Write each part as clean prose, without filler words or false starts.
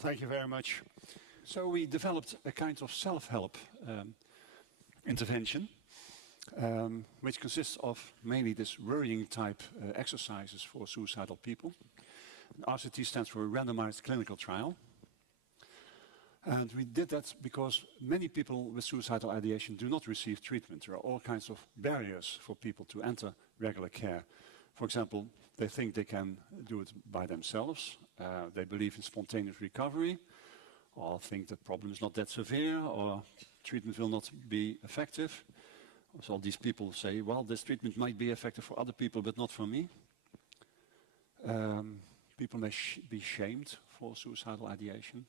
Thank you very much. So we developed a kind of self-help intervention, which consists of mainly this worrying type exercises for suicidal people. RCT stands for Randomized Clinical Trial. And we did that because many people with suicidal ideation do not receive treatment. There are all kinds of barriers for people to enter regular care. For example, they think they can do it by themselves. They believe in spontaneous recovery, or think that problem is not that severe, or treatment will not be effective. So these people say, well, this treatment might be effective for other people, but not for me. People may be shamed for suicidal ideation.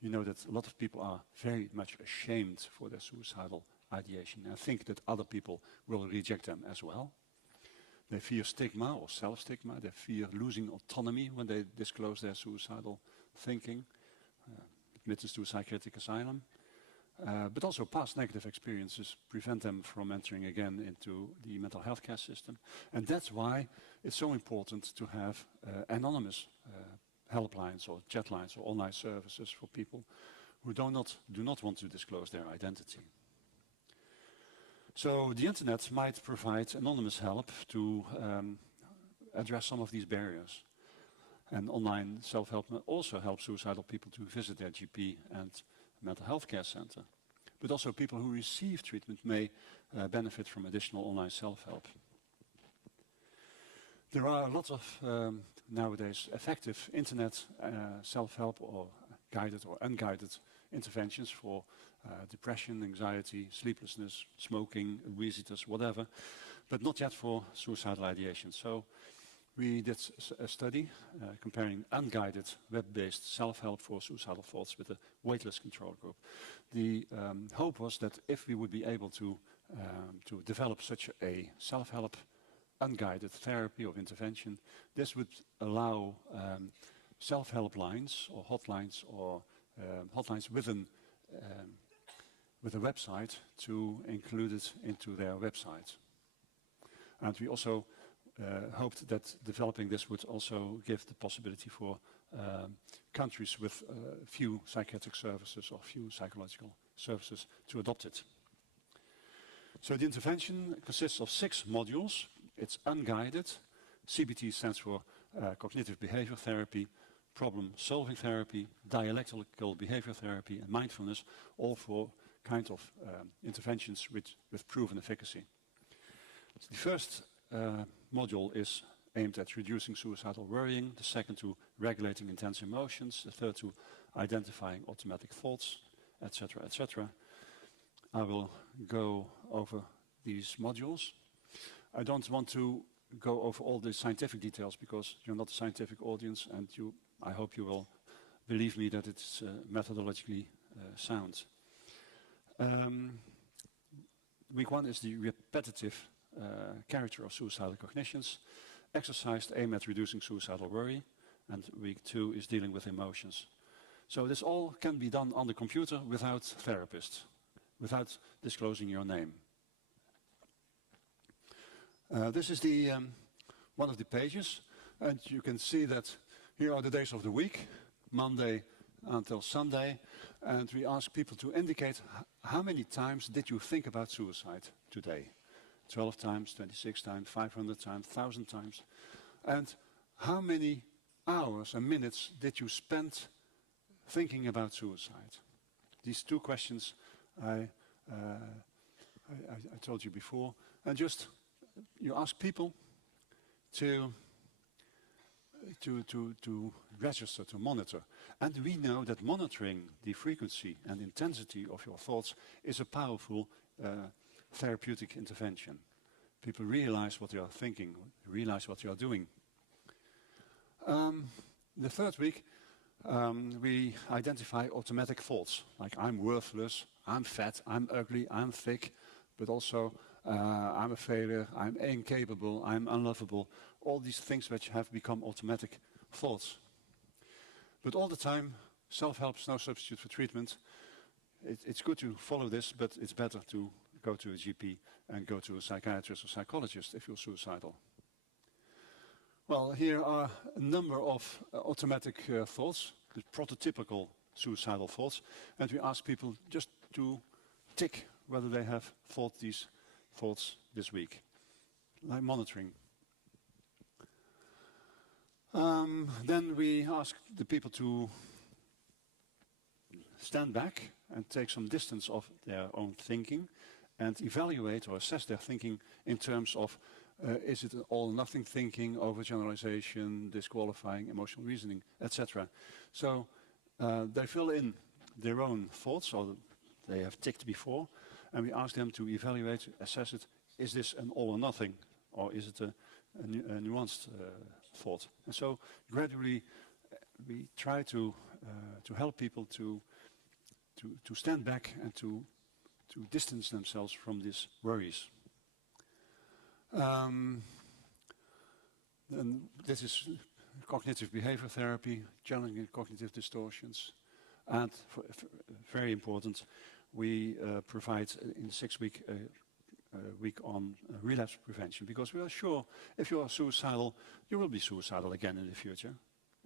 You know that a lot of people are very much ashamed for their suicidal ideation and think that other people will reject them as well. They fear stigma or self-stigma. They fear losing autonomy when they disclose their suicidal thinking, admittance to a psychiatric asylum. But also past negative experiences prevent them from entering again into the mental health care system. And that's why it's so important to have anonymous helplines or chat lines or online services for people who do not want to disclose their identity. So the internet might provide anonymous help to address some of these barriers. And online self-help may also help suicidal people to visit their GP and mental health care center. But also people who receive treatment may benefit from additional online self-help. There are lots of nowadays effective internet self-help or guided or unguided interventions for depression, anxiety, sleeplessness, smoking, obesitas, whatever, but not yet for suicidal ideation. So we did a study comparing unguided web-based self-help for suicidal thoughts with a waitlist control group. The hope was that if we would be able to develop such a self-help unguided therapy or intervention, this would allow self-help lines or hotlines with a website to include it into their website. And we also hoped that developing this would also give the possibility for countries with few psychiatric services or few psychological services to adopt it. So the intervention consists of 6 modules. It's unguided. CBT stands for cognitive behavior therapy, problem-solving therapy, dialectical behavior therapy, and mindfulness, all for kind of interventions with proven efficacy. So the first module is aimed at reducing suicidal worrying, the second to regulating intense emotions, the third to identifying automatic thoughts, etc., etc. I will go over these modules. I don't want to go over all the scientific details because you're not a scientific audience, and I hope you will believe me that it's methodologically sound. Week 1 is the repetitive character of suicidal cognitions. Exercise aimed at reducing suicidal worry, and week 2 is dealing with emotions. So this all can be done on the computer without therapists, without disclosing your name. This is one of the pages, and you can see that here are the days of the week, Monday until Sunday, and we ask people to indicate how many times did you think about suicide today? 12 times, 26 times, 500 times, 1,000 times. And how many hours and minutes did you spend thinking about suicide? These 2 questions I told you before, and just you ask people to register, to monitor. And we know that monitoring the frequency and intensity of your thoughts is a powerful therapeutic intervention. People realize what they are thinking, realize what they are doing. The third week, we identify automatic thoughts, like I'm worthless, I'm fat, I'm ugly, I'm thick, but also I'm a failure, I'm incapable, I'm unlovable. All these things which have become automatic thoughts. But all the time, self-help is no substitute for treatment. It's good to follow this, but it's better to go to a GP and go to a psychiatrist or psychologist if you're suicidal. Well, here are a number of automatic thoughts. the prototypical suicidal thoughts, and we ask people just to tick whether they have thought these thoughts this week, like monitoring. Then we ask the people to stand back and take some distance of their own thinking and evaluate or assess their thinking in terms of is it an all-nothing thinking, overgeneralization, disqualifying, emotional reasoning, etc. So they fill in their own thoughts, or they have ticked before, and we ask them to evaluate, assess it. Is this an all or nothing, or is it a nuanced thought? And so gradually we try to help people to stand back and to distance themselves from these worries. And this is cognitive behavior therapy, challenging cognitive distortions, and very important, we provide in 6-week week on relapse prevention, because we are sure if you are suicidal, you will be suicidal again in the future.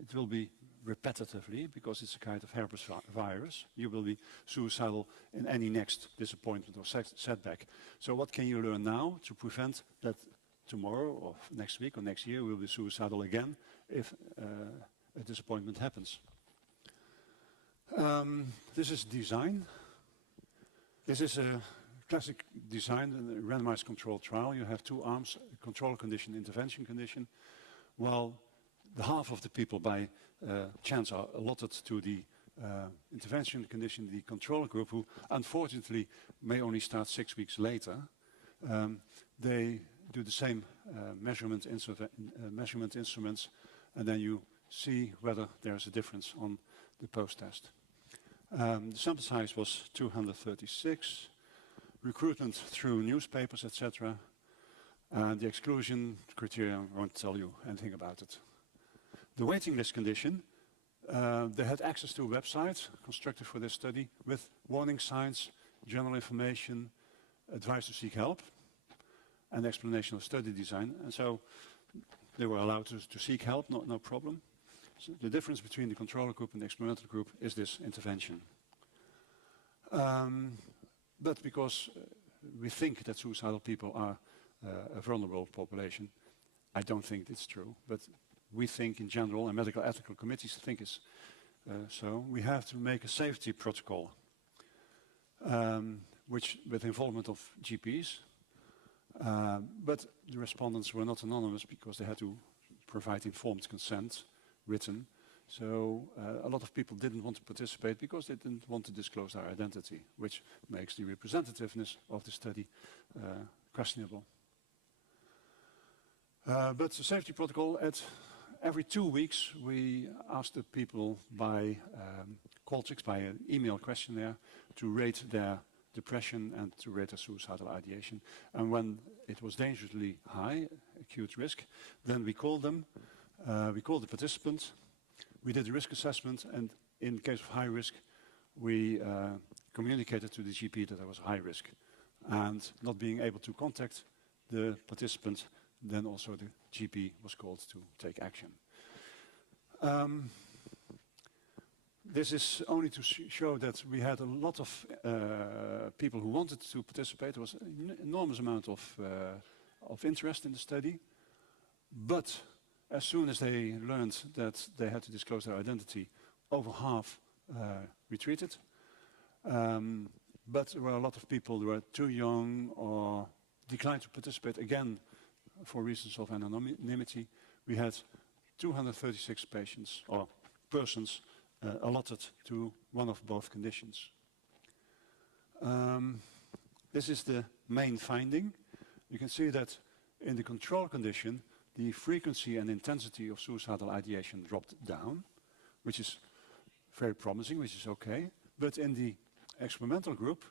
It will be repetitively, because it's a kind of herpes virus. You will be suicidal in any next disappointment or setback. So what can you learn now to prevent that tomorrow or next week or next year you will be suicidal again if a disappointment happens? This is design. This is a classic design, a randomized controlled trial. You have two arms, control condition, intervention condition. While the half of the people by chance are allotted to the intervention condition, the control group, who unfortunately may only start 6 weeks later, they do the same measurement instruments, and then you see whether there's a difference on the post-test. The sample size was 236, recruitment through newspapers, etc. And the exclusion criteria, I won't tell you anything about it. The waiting list condition, they had access to a website constructed for this study with warning signs, general information, advice to seek help, and explanation of study design. And so they were allowed to seek help, no problem. So the difference between the control group and the experimental group is this intervention. But because we think that suicidal people are a vulnerable population, I don't think it's true. But we think in general, and medical ethical committees think it's so, we have to make a safety protocol, which with involvement of GPs. But the respondents were not anonymous because they had to provide informed consent, written. So a lot of people didn't want to participate because they didn't want to disclose their identity, which makes the representativeness of the study questionable. But the safety protocol, at every 2 weeks, we asked the people by Qualtrics, by an email questionnaire, to rate their depression and to rate their suicidal ideation. And when it was dangerously high, acute risk, then we called them, we called the participants, we did a risk assessment, and in case of high risk, we communicated to the GP that there was high risk. And not being able to contact the participant, then also the GP was called to take action. This is only to show that we had a lot of people who wanted to participate. There was an enormous amount of interest in the study. But as soon as they learned that they had to disclose their identity, over half retreated. But there were a lot of people who were too young or declined to participate, again, for reasons of anonymity. We had 236 patients or persons allotted to one of both conditions. This is the main finding. You can see that in the control condition, the frequency and intensity of suicidal ideation dropped down, which is very promising, which is okay. But in the experimental group,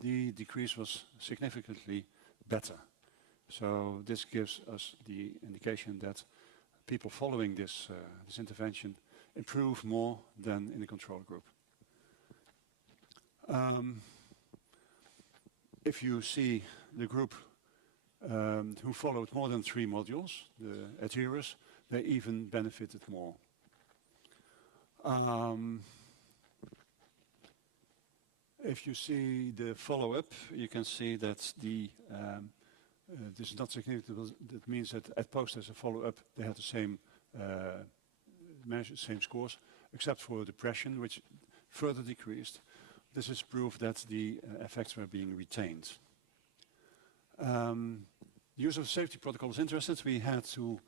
the decrease was significantly better. So this gives us the indication that people following this intervention improve more than in the control group. If you see the group who followed more than 3 modules, the adherers, they even benefited more. If you see the follow-up, you can see that this is not significant. That means that at post as a follow-up, they had the same measure, same scores, except for depression, which further decreased. This is proof that the effects were being retained. The use of safety protocol is interesting. We had to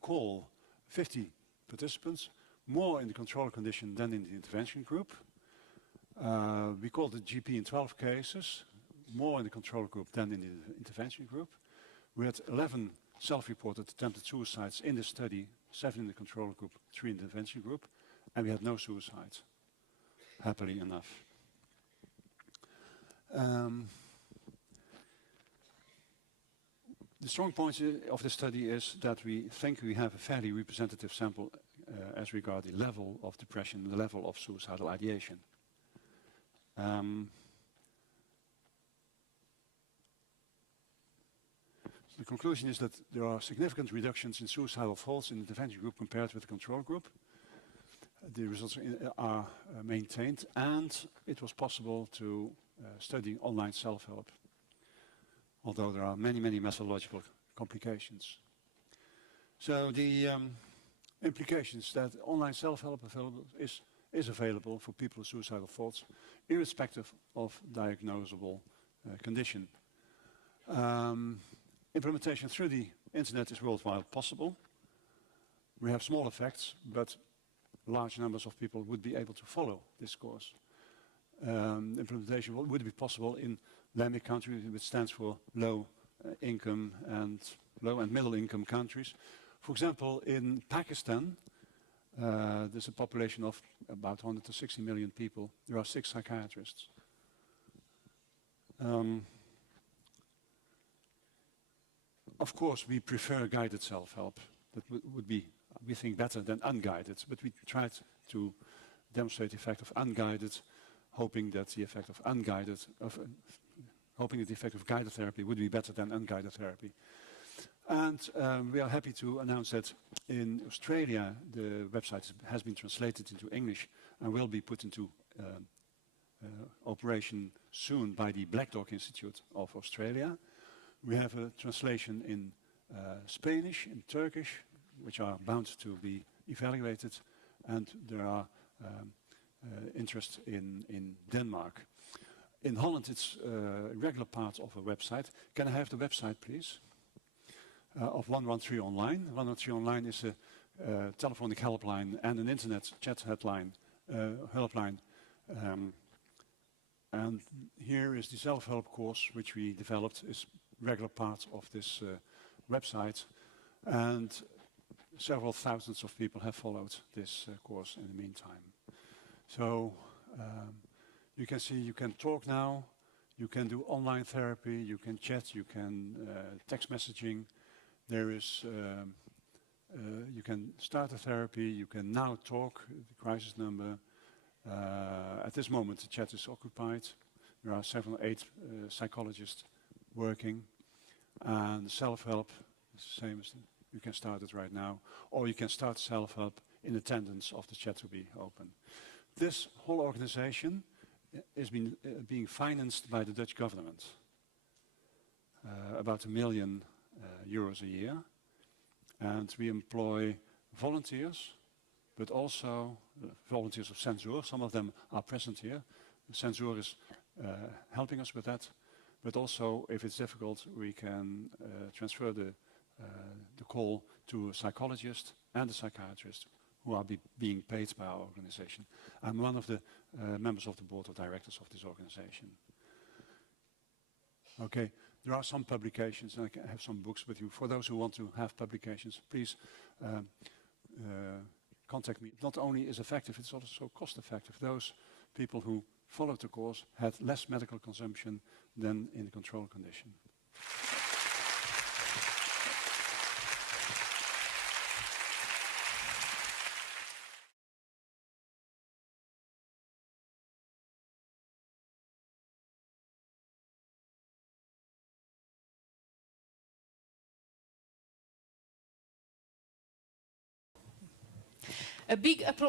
call 50 participants, more in the control condition than in the intervention group. We called the GP in 12 cases, more in the control group than in the intervention group. We had 11 self-reported attempted suicides in the study, 7 in the control group, 3 in the intervention group, and we had no suicides, happily enough. The strong point of the study is that we think we have a fairly representative sample as regards the level of depression, the level of suicidal ideation. The conclusion is that there are significant reductions in suicidal thoughts in the intervention group compared with the control group. The results are maintained, and it was possible to study online self-help, although there are many, many methodological complications. So the implications that online self-help is available for people with suicidal thoughts, irrespective of diagnosable condition. Implementation through the internet is worldwide possible. We have small effects, but large numbers of people would be able to follow this course. Implementation would be possible in LAMIC countries, which stands for low income and low and middle income countries. For example, in Pakistan, there's a population of about 160 million people. There are 6 psychiatrists. Of course, we prefer guided self-help. That would be, we think, better than unguided. But we tried to demonstrate the effect of unguided, hoping that the effect of guided therapy would be better than unguided therapy. And we are happy to announce that in Australia, the website has been translated into English and will be put into operation soon by the Black Dog Institute of Australia. We have a translation in Spanish, in Turkish, which are bound to be evaluated, and there are interest in Denmark. In Holland, it's a regular part of a website. Can I have the website, please? Of 113 Online. 113 Online is a telephonic helpline and an internet chat helpline. And here is the self-help course which we developed, is regular part of this website, and several thousands of people have followed this course in the meantime. So you can see you can talk now, you can do online therapy, you can chat, you can text messaging. There is, you can start a therapy, you can now talk, the crisis number. At this moment the chat is occupied. There are 7 or 8 psychologists working, and self-help is the same as you can start it right now, or you can start self-help in attendance of the chat to be open. This whole organization is being financed by the Dutch government, about €1 million a year, and we employ volunteers, but also volunteers of Censur. Some of them are present here. Censur is helping us with that, but also if it's difficult, we can transfer the call to a psychologist and a psychiatrist who are being paid by our organization. I'm one of the members of the board of directors of this organization. Okay, there are some publications, and I have some books with you. For those who want to have publications, please contact me. Not only is effective, it's also cost effective. Those people who followed the course had less medical consumption than in the control condition. A big applause.